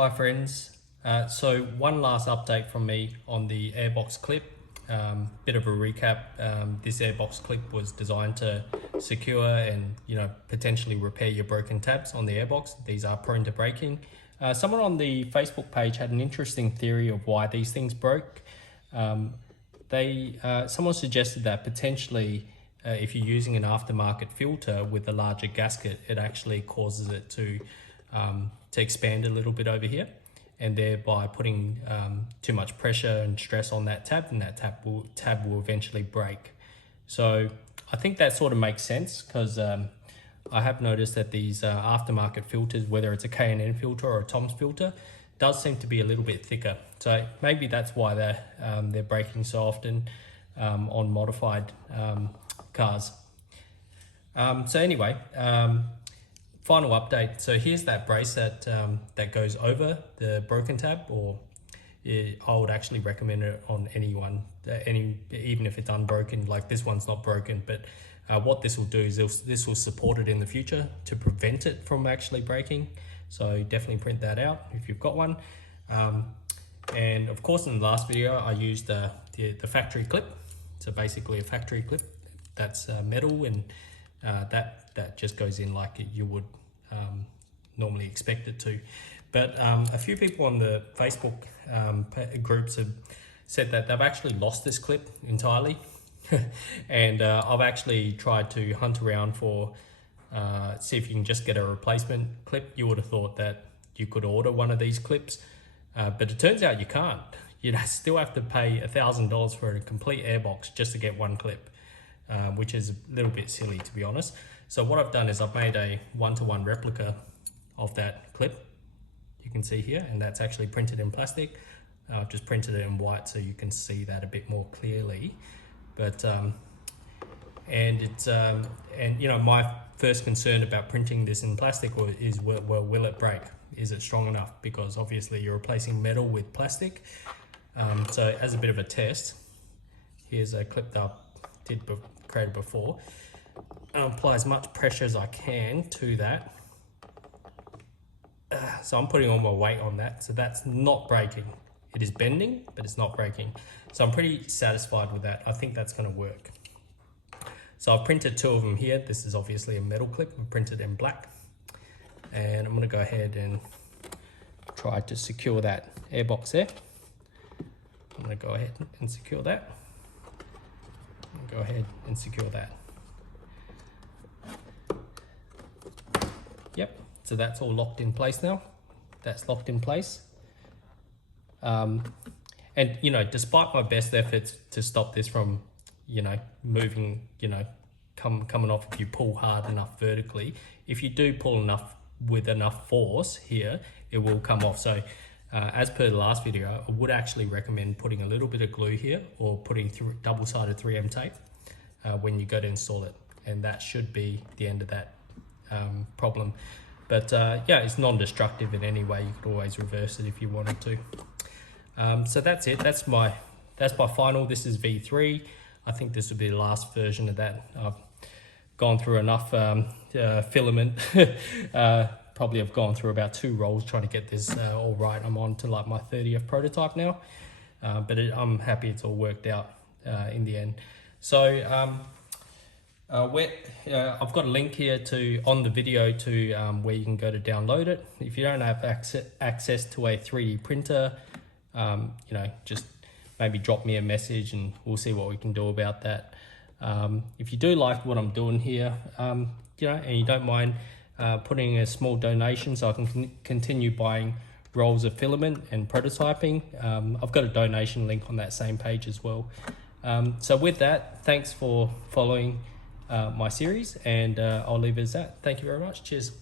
Hi friends, so one last update from me on the Airbox Clip. Bit of a recap. This Airbox Clip was designed to secure and potentially repair your broken tabs on the Airbox. These are prone to breaking. Someone on the Facebook page had an interesting theory of why these things broke. Someone suggested that potentially if you're using an aftermarket filter with a larger gasket, it actually causes it to expand a little bit over here, and thereby putting too much pressure and stress on that tab, and that tab will eventually break. So I think that sort of makes sense, because I have noticed that these aftermarket filters, whether it's a K&N filter or a Tom's filter, does seem to be a little bit thicker. So maybe that's why they're breaking so often on modified cars. So anyway, final update. So here's that brace that goes over the broken tab, or I would actually recommend it on anyone, even if it's unbroken. Like this one's not broken, but what this will do is this will support it in the future to prevent it from actually breaking. So definitely print that out if you've got one. And of course, in the last video, I used the factory clip. So basically a factory clip that's metal, and that just goes in like you would normally expect it to. But a few people on the Facebook groups have said that they've actually lost this clip entirely. And I've actually tried to hunt around for see if you can just get a replacement clip. You would have thought that you could order one of these clips, but it turns out you can't. You still have to pay $1,000 for a complete airbox just to get one clip, which is a little bit silly, to be honest. So what I've done is I've made a one-to-one replica of that clip. You can see here, and that's actually printed in plastic. I've just printed it in white so you can see that a bit more clearly. But my first concern about printing this in plastic is, well, will it break? Is it strong enough? Because obviously you're replacing metal with plastic. So as a bit of a test, here's a clip that I created before. I'll apply as much pressure as I can to that. So I'm putting all my weight on that, so that's not breaking. It is bending, but it's not breaking. So I'm pretty satisfied with that. I think that's going to work. So I've printed two of them here. This is obviously a metal clip. I'm printed in black. And I'm going to go ahead and try to secure that airbox there. I'm going to go ahead and secure that. Go ahead and secure that. Yep, so that's all locked in place now. That's locked in place. And despite my best efforts to stop this from moving, coming off, if you pull hard enough vertically, if you do pull enough with enough force here, it will come off. So as per the last video, I would actually recommend putting a little bit of glue here, or putting double-sided 3M tape when you go to install it, and that should be the end of that problem. But yeah, it's non-destructive in any way. You could always reverse it if you wanted to. So that's it. That's my final. This is V3. I think this will be the last version of that. I've gone through enough filament. Probably have gone through about 2 rolls trying to get this all right. I'm on to like my 30th prototype now, but I'm happy it's all worked out in the end. So I've got a link here on the video to where you can go to download it. If you don't have access to a 3D printer, just maybe drop me a message and we'll see what we can do about that. If you do like what I'm doing here, and you don't mind putting a small donation so I can continue buying rolls of filament and prototyping, I've got a donation link on that same page as well. So with that, thanks for following my series, and I'll leave it as that. Thank you very much. Cheers.